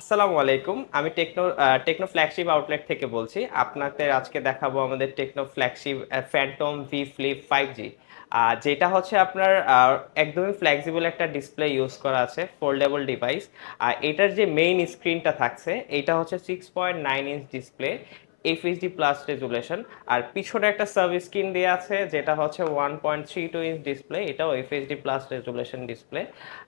আসসালামু আলাইকুম। আমি টেকনো ফ্ল্যাগশিপ আউটলেট থেকে বলছি। আপনাদের আজকে দেখাবো আমাদের techno flagship Phantom V flip 5G। যেটা হচ্ছে আপনার একদমই ফ্লেক্সিবল একটা ডিসপ্লে ইউজ করা আছে, ফোল্ডেবল ডিভাইস। আর এটার যে মেইন স্ক্রিনটা থাকছে, এটা হচ্ছে 6.9 inch display, FHD plus resolution. আর পিছনে একটা সাব স্ক্রিন দেওয়া আছে যেটা হচ্ছে 1.32 ইঞ্চ ডিসপ্লে, এটাও এফএইচডি প্লাস রেজুলেশন ডিসপ্লে।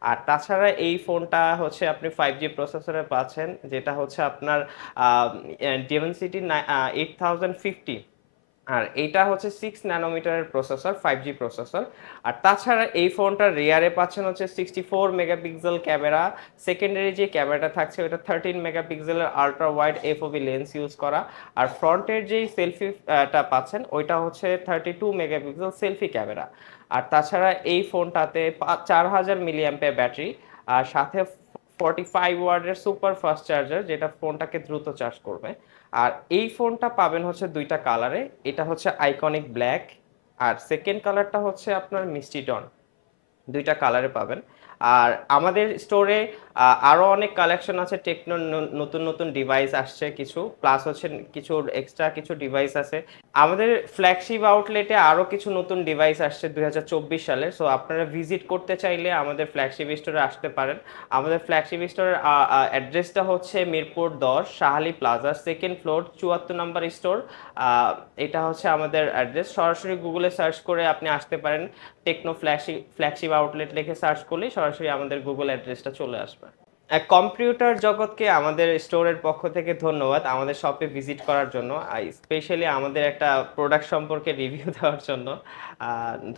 আর তাছাড়া এই ফোনটা হচ্ছে আপনি 5G প্রসেসরে পাচ্ছেন, যেটা হচ্ছে আপনার ডিমেনসিটি 8050। আর এইটা হচ্ছে 6 ন্যানোমিটারের প্রসেসর, 5G প্রসেসর। আর তাছাড়া এই ফোনটার রিয়ারে পাচ্ছেন হচ্ছে 64 মেগাপিক্সেল ক্যামেরা। সেকেন্ডারি যে ক্যামেরাটা থাকছে ওটা 13 মেগাপিক্সেলের ultra wide FOB lens use করা। আর ফ্রন্টের যেই সেলফিটা পাচ্ছেন ওইটা হচ্ছে 32 মেগাপিক্সেল সেলফি ক্যামেরা। আর তাছাড়া এই ফোনটাতে 4000 মিলি অ্যাম্পের ব্যাটারি, আর সাথে 45 ওয়াটের সুপার ফাস্ট চার্জার, যেটা ফোনটাকে দ্রুত চার্জ করবে। আর এই ফোনটা পাবেন হচ্ছে দুইটা কালারে। এটা হচ্ছে আইকনিক ব্ল্যাক, আর সেকেন্ড কালারটা হচ্ছে আপনার মিষ্টি ডন। দুইটা কালারে পাবেন। আর আমাদের স্টোরে আরো অনেক কালেকশন আছে। টেকনো নতুন নতুন ডিভাইস আসছে কিছু, প্লাস হচ্ছে কিছু এক্সট্রা কিছু ডিভাইস আছে। আমাদের ফ্ল্যাগশিপ আউটলেটে আরো কিছু নতুন ডিভাইস আসছে 2024 সালে। সো আপনারা ভিজিট করতে চাইলে আমাদের ফ্ল্যাগশিপ স্টোরে আসতে পারেন। আমাদের ফ্ল্যাগশিপ স্টোরের অ্যাড্রেসটা হচ্ছে Mirpur 10 Shah Ali plaza, second floor, 74 নম্বর স্টোর। এটা হচ্ছে আমাদের অ্যাড্রেস। সরাসরি গুগলে সার্চ করে আপনি আসতে পারেন। টেকনো ফ্ল্যাগশিপ আউটলেট লিখে সার্চ করলেই সরাসরি আমাদের গুগল অ্যাড্রেসটা চলে আসবে। কম্পিউটার জগৎকে আমাদের স্টোরের পক্ষ থেকে ধন্যবাদ আমাদের শপে ভিজিট করার জন্য, স্পেশালি আমাদের একটা প্রোডাক্ট সম্পর্কে রিভিউ দেওয়ার জন্য।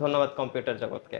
ধন্যবাদ কম্পিউটার জগৎকে।